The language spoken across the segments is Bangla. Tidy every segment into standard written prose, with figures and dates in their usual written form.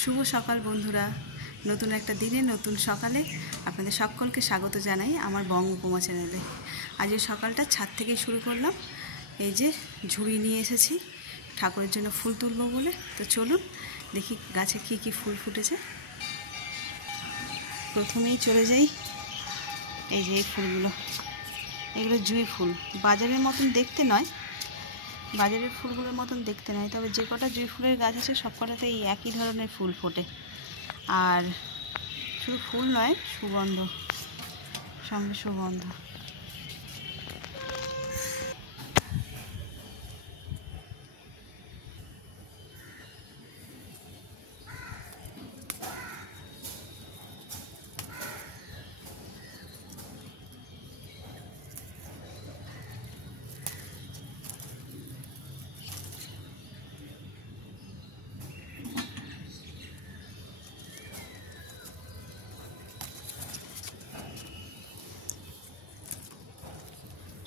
শুভ সকাল বন্ধুরা, নতুন একটা দিনে নতুন সকালে আপনাদের সকলকে স্বাগত জানাই আমার বং উপমা চ্যানেলে। আজ এই সকালটা ছাদ থেকেই শুরু করলাম। এই যে ঝুড়ি নিয়ে এসেছি ঠাকুরের জন্য ফুল তুলব বলে। তো চলুন দেখি গাছে কি কি ফুল ফুটেছে। প্রথমেই চলে যাই, এই যে এই ফুলগুলো, এগুলো জুঁই ফুল। বাজারের মতন দেখতে নয়, বাজারের ফুলগুলোর মতন দেখতে নয়, তবে যে কটা জুঁই ফুলের গাছ আছে সব কটাতে এই একই ধরনের ফুল ফোটে। আর শুধু ফুল নয়, সুগন্ধ, সঙ্গে সুগন্ধ।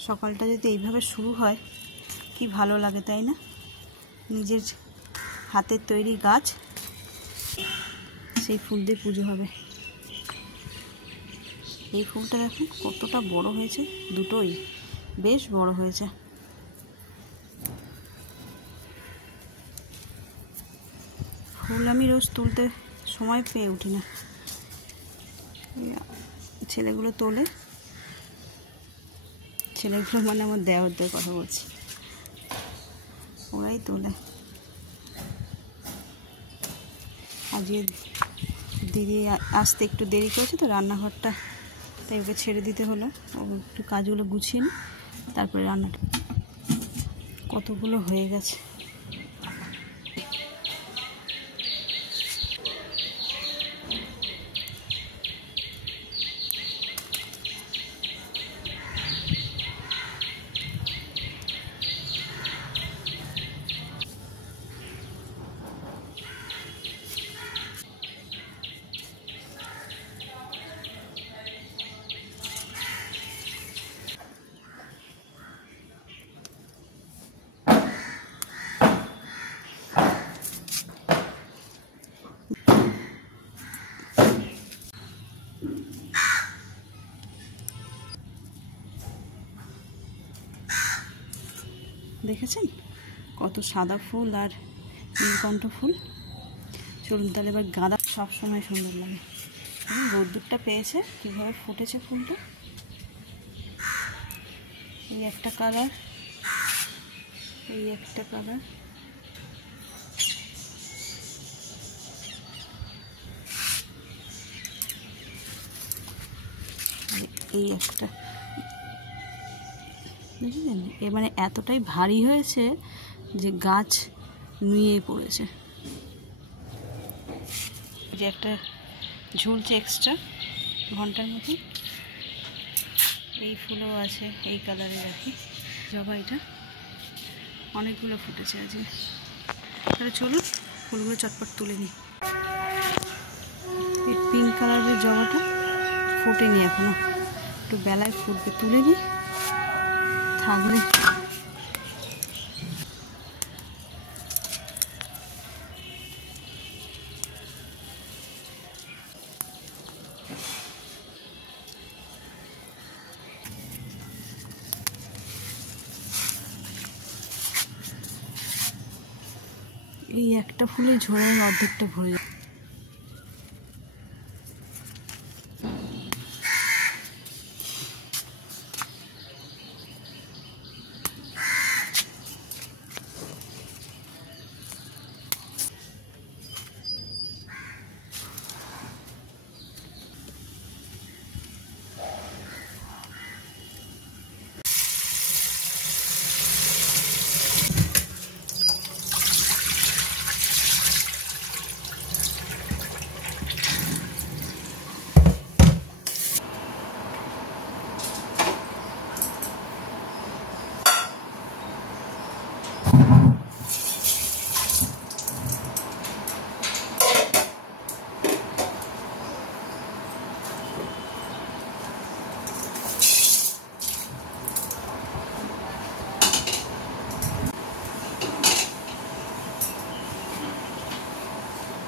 সকালটা যদি এইভাবে শুরু হয় কি ভালো লাগে, তাই না? নিজের হাতের তৈরি গাছ, সেই ফুল দিয়ে পুজো হবে। এই ফুলটা দেখুন কতটা বড় হয়েছে, দুটোই বেশ বড় হয়েছে। ফুল আমি রোজ তুলতে সময় পেয়ে উঠি না, ছেলেগুলো তোলে। ছেলেগুলো মানে আমার দেওরদের কথা বলছি, ওরাই তোলে। আজকে দিদি আসতে একটু দেরি করেছে, তো রান্নাঘরটা তাই ওকে ছেড়ে দিতে হলো। ও একটু কাজগুলো গুছিয়ে নিই, তারপরে রান্নাটা। কতগুলো হয়ে গেছে। দেখেছেন কত সাদা ফুল আর নীলকণ্ঠ ফুল। চলুন তাহলে এবার গাঁদা সবসময় সুন্দর লাগে। রোদ্দুরটা পেয়েছে, কীভাবে ফুটেছে ফুলটা। এই একটা কালার, এই একটা কালার, এই একটা, বুঝলেন? এ মানে এতটাই ভারী হয়েছে যে গাছ নুয়ে পড়েছে। যে একটা ঝুলছে এক্সট্রা ঘন্টার মতো। এই ফুলও আছে, এই কালারে রাখি। জবা এটা অনেকগুলো ফুটেছে আজকে। তাহলে চলুন ফুলগুলো চটপট তুলে নিই। এই পিঙ্ক কালারের জবাটা ফোটেনি এখনো, একটু বেলায় ফুটবে, তুলে নিই। থাকলে এই একটা ফুলে ঝোড়ার অর্ধেকটা ভরে।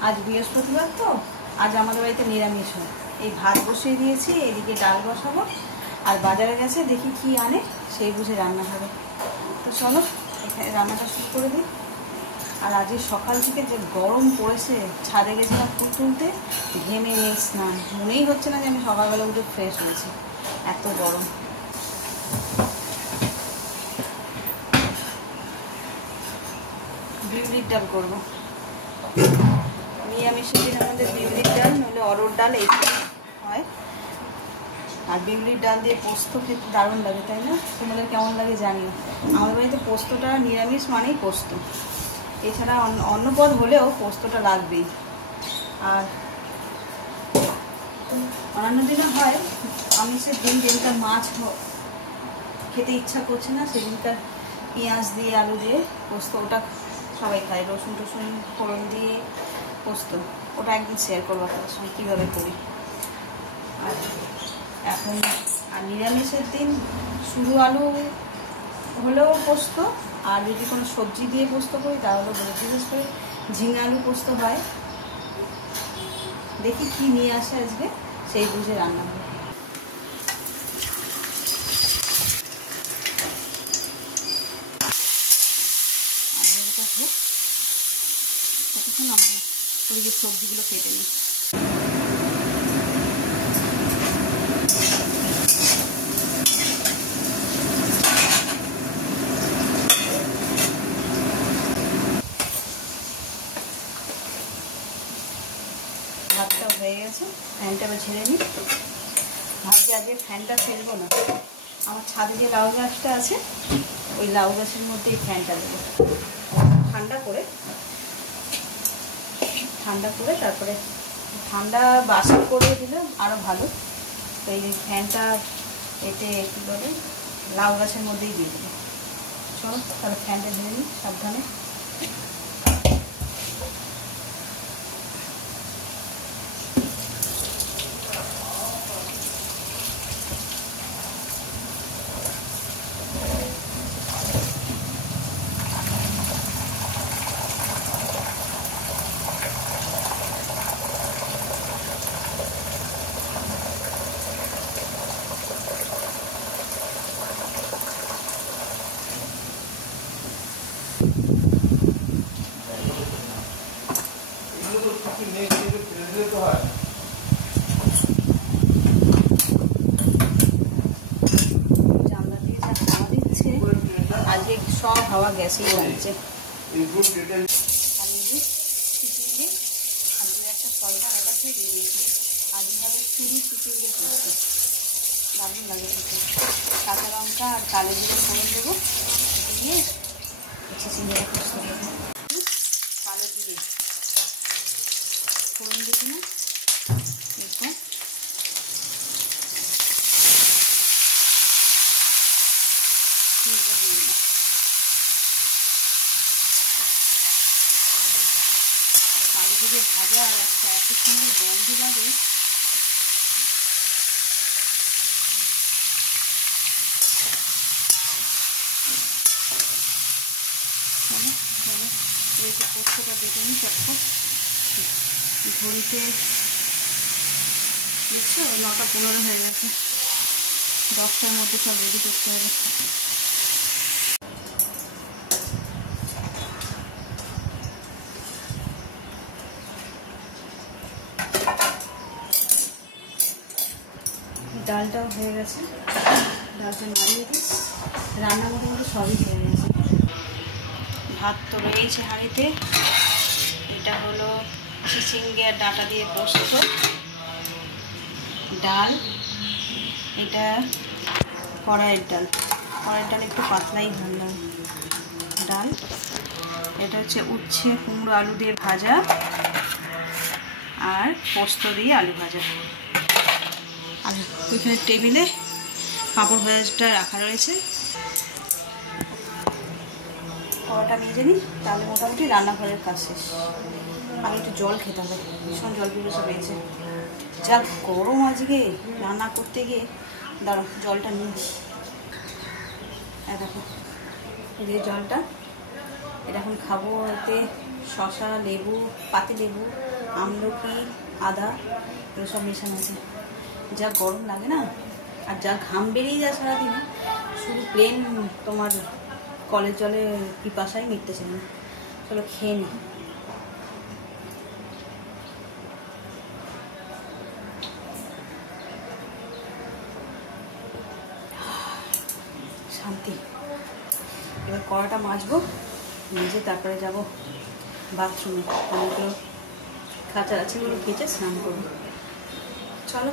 আজ বৃহস্পতিবার তো, আজ আমাদের বাড়িতে নিরামিষ হয়। এই ভাত বসিয়ে দিয়েছি, এদিকে ডাল বসাবো, আর বাজারে গেছে দেখি কি আনে সেই বুঝে রান্না হবে। তো চলো এখানে রান্নাটা শুরু করে দিই। আর আজকে সকাল থেকে যে গরম পড়েছে, ছাদে গেছিলাম ফুল তুলতে, ঘেমে নেই স্নান, মনেই হচ্ছে না যে আমি সকালবেলা উঠে ফ্রেশ হয়েছি, এত গরম। বিউলির ডাল করবো, নিরামিষের দিন আমাদের বিউলির ডাল নইলে অরহর ডাল এই হয়। আর বিউলির ডাল দিয়ে পোস্ত খেতে দারুণ লাগে, তাই না? তোমাদের কেমন লাগে জানিও। আমাদের বাড়িতে পোস্তটা নিরামিষ মানেই পোস্ত, এছাড়া অন্য পদ হলেও পোস্তটা লাগবেই। আর অন্যান্য দিনে হয় আমিষের দিন, যেদিনকার মাছ খেতে ইচ্ছা করছে না সেদিনকার পেঁয়াজ দিয়ে আলু দিয়ে পোস্ত, ওটা সবাই খায়, রসুন টসুন ফোড়ন দিয়ে পোস্ত, ওটা একদিন শেয়ার করবো আপনাদের সঙ্গে কীভাবে করি। আর এখন আর নিরামিষের দিন শুধু আলু হলেও পোস্ত, আর যদি কোনো সবজি দিয়ে পোস্ত করি তাহলে বিশেষ করে ঝিঙে আলু পোস্ত হয়। দেখি কি নিয়ে আসে আজকে, সেই বুঝে রান্না হবে। ততক্ষণ আমি ওই যে সবজিগুলো কেটে নিই। ভাতটা হয়ে গেছে, ফ্যানটা আবার ঝেড়ে নিই। ভাবছি আজকে ফ্যানটা ফেলবো না, আমার ছাদে যে লাউ গাছটা আছে ওই লাউ গাছের মধ্যে এই ফ্যানটা দেবো, ঠান্ডা করে তারপরে ঠান্ডা বাসি করে দিলে আরও ভালো। তো এই ফ্যানটা এতে কী বলে লাউ গাছের মধ্যেই দিয়ে দেবো। চলো তাহলে ফ্যানটা ঝেড়ে নিই সাবধানে। জানলা দিয়ে যা হাওয়া দিচ্ছে, আজকে সব হাওয়া গ্যাসেই লাগছে। একটা সলভার এলাচি দিয়ে দিয়েছি, আজকে শুধু চিচিঙ্গে করছি, দারুণ লাগে খেতে। কাঁচা লঙ্কা আর কালো জিরে ফোড়ন দেবো, দিয়ে চিচিঙ্গেটা করতে দেবো। কালো জিরে ফোড়ন দেবো না, এরপর কালো জিরে ভাজা আর একটা এত সুন্দর গন্ধ লাগে। এই যে পোস্তটা দেখে নিই চটপট, ঘড়িতে দেখছো 9:15 হয়ে গেছে, 10টার মধ্যে সব রেডি করতে হবে। ডালটাও হয়ে গেছে, ডালটা নাড়িয়ে দিই। রান্না মোটামুটি সবই হয়ে গেছে। ভাত তো রয়েছে হাঁড়িতে, এটা হলো চিচিঙ্গে আর ডাঁটা দিয়ে পোস্ত, ডাল, এটা কড়াইয়ের ডাল, কড়াইয়ের ডাল একটু পাতলাই ভালো লাগে। ডাল, এটা হচ্ছে উচ্ছে কুমড়ো আলু দিয়ে ভাজা, আর পোস্ত দিয়ে আলু ভাজা। আর ওইখানে টেবিলে পাঁপড় ভাজাটা রাখা রয়েছে। কড়াটা মেজে নিই, তাহলে মোটামুটি রান্নাঘরের কাজ শেষ। আমি একটু জল খেতে হবে, ভীষণ জল পিপাসা পেয়েছে, যা গরম আজকে রান্না করতে গিয়ে। দাঁড়াও জলটা নিচ্ছি, দেখো এই যে জলটা, এটা এখন খাবো। এতে শসা, লেবু, পাতি লেবু, আমলকি, আদা এগুলো সব মেশানো আছে। যা গরম লাগে না, আর যা ঘাম বেরিয়ে যায় সারাদিন, শুধু প্লেন তোমার কলের জলে পিপাসায় মিটতেছে না। চলো খেয়ে নিই। শান্তি। এবার কড়াটা মাজবো, মেজে তারপরে যাব বাথরুমে, অনেকগুলো কাঁচা আছে, ওগুলো কেচে স্নান করবো। চলো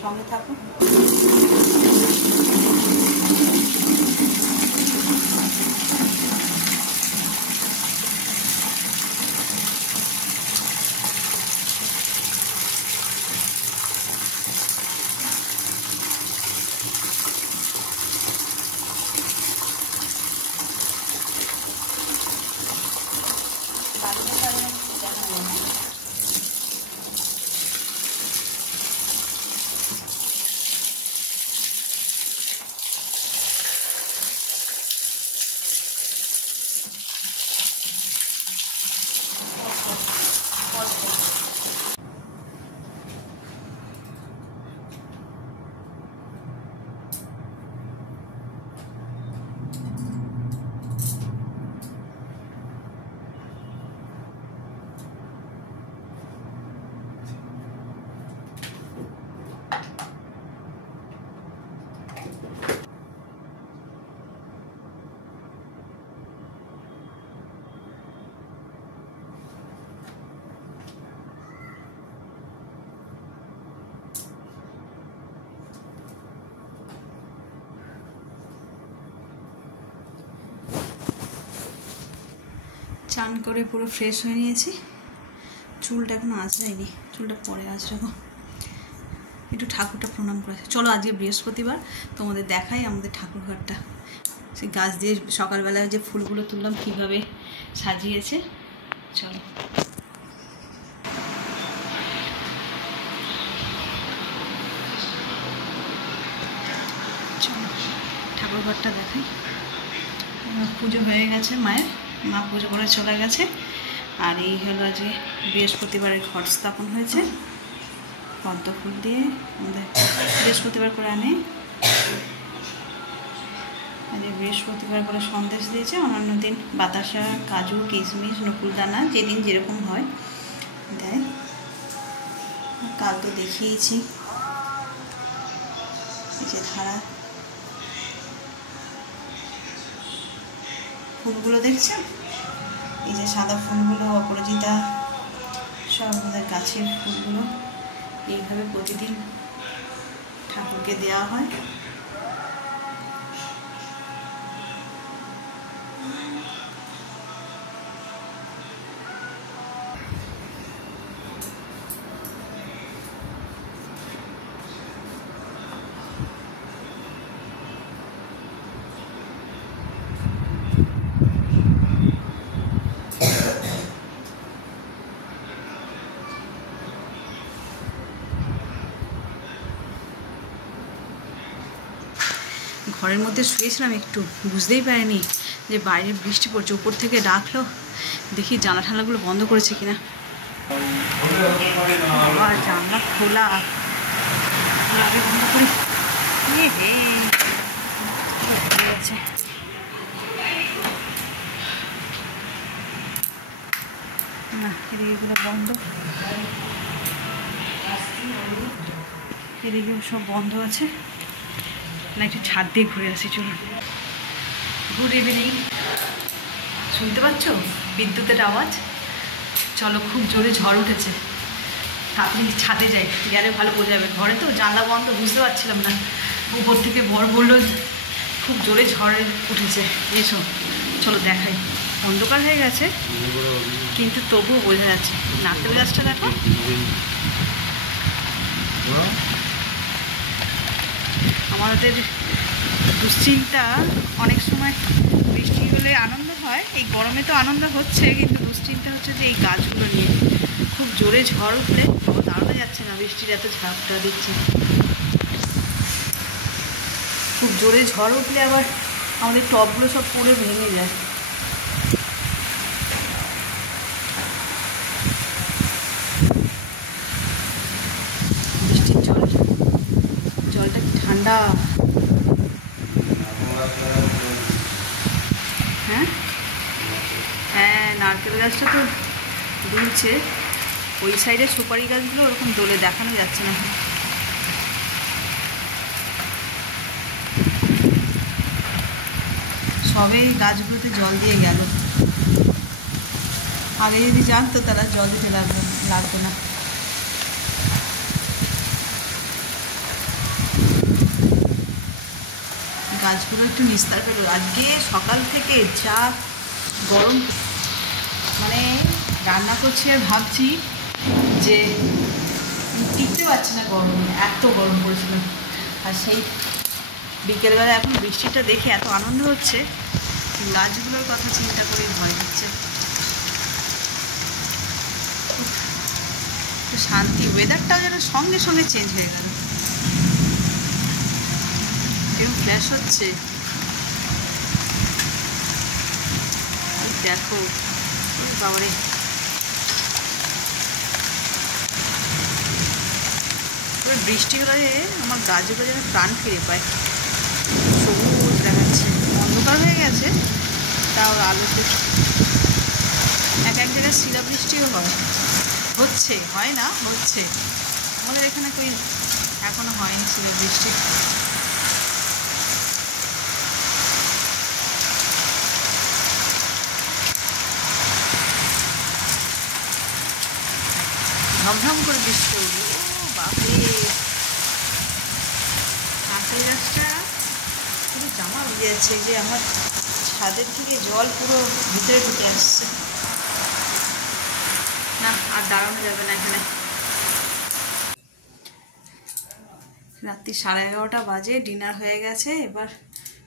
সঙ্গে থাকো। চান করে পুরো ফ্রেশ হয়ে নিয়েছি। চুলটা এখনো আঁচড়াইনি, চুলটা পরে আঁচড়াবো। একটু ঠাকুরটা প্রণাম করেছে। চলো আজকে বৃহস্পতিবার, তোমাদের দেখাই আমাদের ঠাকুরঘরটা। সেই গাছ দিয়ে সকালবেলায় যে ফুলগুলো তুললাম কীভাবে সাজিয়েছে, চলো। চলো ঠাকুরঘরটা দেখাই। পুজো হয়ে গেছে মায়ের, মা পুজো করে চলে গেছে। আর এই হলো আজকে বৃহস্পতিবারের ঘট স্থাপন হয়েছে পদ্ম ফুল দিয়ে। আমাদের বৃহস্পতিবার করে আনে, আজকে বৃহস্পতিবার করে সন্দেশ দিয়েছে। অন্যান্য দিন বাতাসা, কাজু, কিশমিশ, নকুলদানা যেদিন যেরকম হয় দেয়। কাল তো দেখিয়েছি এই যে ধারা ফুলগুলো দেখছেন, এই যে সাদা ফুলগুলো, অপরাজিতা, সব আমাদের গাছের ফুলগুলো এইভাবে প্রতিদিন ঠাকুরকে দেওয়া হয়। ঘরের মধ্যে শুয়েছিলাম, একটু বুঝতেই পারিনি যে বাইরে বৃষ্টি পড়ছে। উপর থেকে ডাকলো, দেখি জানলা ঠান্লাগুলো বন্ধ করেছে কিনা। আর জানলা খোলা, আগে বন্ধ করি। না, এদিকেগুলো বন্ধ, এদিকে সব বন্ধ আছে। না, একটু ছাদ দিয়ে ঘুরে আসি, চলুন। Good evening. শুনতে পাচ্ছ বিদ্যুতের আওয়াজ? চলো, খুব জোরে ঝড় উঠেছে। আপনি ছাদে যাই, গেলে ভালো বোঝা যাবে। ঘরে তো জানলা বন্ধ, বুঝতে পারছিলাম না। উপর থেকে বর বললো খুব জোরে ঝড় উঠেছে, এসো চলো দেখাই। অন্ধকার হয়ে গেছে কিন্তু তবুও বোঝা যাচ্ছে। নারকেল গাছটা দেখো, আমাদের দুশ্চিন্তা অনেক সময়। বৃষ্টি হলে আনন্দ হয়, এই গরমে তো আনন্দ হচ্ছে, কিন্তু দুশ্চিন্তা হচ্ছে যে এই গাছগুলো নিয়ে। খুব জোরে ঝড় উঠলে দাঁড়ানো যাচ্ছে না, বৃষ্টির এত ঝাপটা দিচ্ছে। খুব জোরে ঝড় উঠলে আবার আমাদের টবগুলো সব পুরো ভেঙে যায়। গাছটা তো দুলছে, ওই সাইডে সুপারি গাছগুলো ওরকম দোলে দেখানো যাচ্ছে না। সবে গাছগুলোতে জল দিয়ে গেল, আগে যদি জানতো তারা জল দিতে লাগতো না। গাছগুলো একটু নিস্তার পেল। আজকে সকাল থেকে যা গরম, মানে রান্না করছি আর ভাবছি যে টিকতে পারছি না গরমে, এত গরম পড়েছিল। আর সেই বিকেলবেলা এখন বৃষ্টিটা দেখে এত আনন্দ হচ্ছে, গাছগুলোর কথা চিন্তা করে ভয় হচ্ছে। একটু শান্তি, ওয়েদারটাও যেন সঙ্গে সঙ্গে চেঞ্জ হয়ে গেল, কেউ ফ্ল্যাশ হচ্ছে। দেখো বাবারে, বৃষ্টি হলে আমার গাছগুলো যেন প্রাণ ফিরে পায়। সবুজ দেখাচ্ছে, অন্ধকার হয়ে গেছে তাও আলোতে। এক এক জায়গায় শিলাবৃষ্টিও হচ্ছে, হয় না, হচ্ছে। আমাদের এখানে কই এখনো হয়নি শিলাবৃষ্টি। ঝমঝম করে বৃষ্টি উঠলো, বাপরে। কাঁঠাল গাছটা পুরো জামা ভিজে যাচ্ছে, যে আমার ছাদের থেকে জল পুরো ভিতরে ঢুকে আসছে। না, আর দাঁড়ানো যাবে না এখানে। রাত্রি 11:30 বাজে, ডিনার হয়ে গেছে, এবার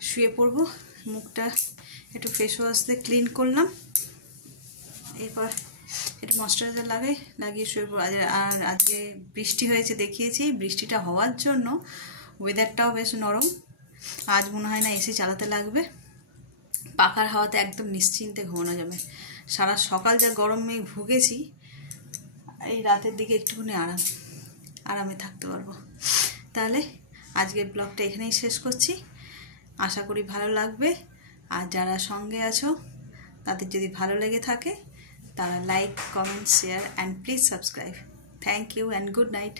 শুয়ে পড়বো। মুখটা একটু ফেস ওয়াশ দিয়ে ক্লিন করলাম, এরপর একটু ময়শ্চারাইজার লাগিয়ে শুয়ে পড়বো। আর আজকে বৃষ্টি হয়েছে দেখিয়েছি, বৃষ্টিটা হওয়ার জন্য ওয়েদারটাও বেশ নরম। আজ মনে হয় না এসি চালাতে লাগবে, পাখার হাওয়াতে একদম নিশ্চিন্তে ঘুমানো যাবে। সারা সকাল যা গরমে ভুগেছি, এই রাতের দিকে একটুখানি আরামে থাকতে পারবো। তাহলে আজকের ব্লগটা এখানেই শেষ করছি, আশা করি ভালো লাগবে। আর যারা সঙ্গে আছো তাদের যদি ভালো লেগে থাকে তারা like, comment, share and please subscribe. Thank you and good night.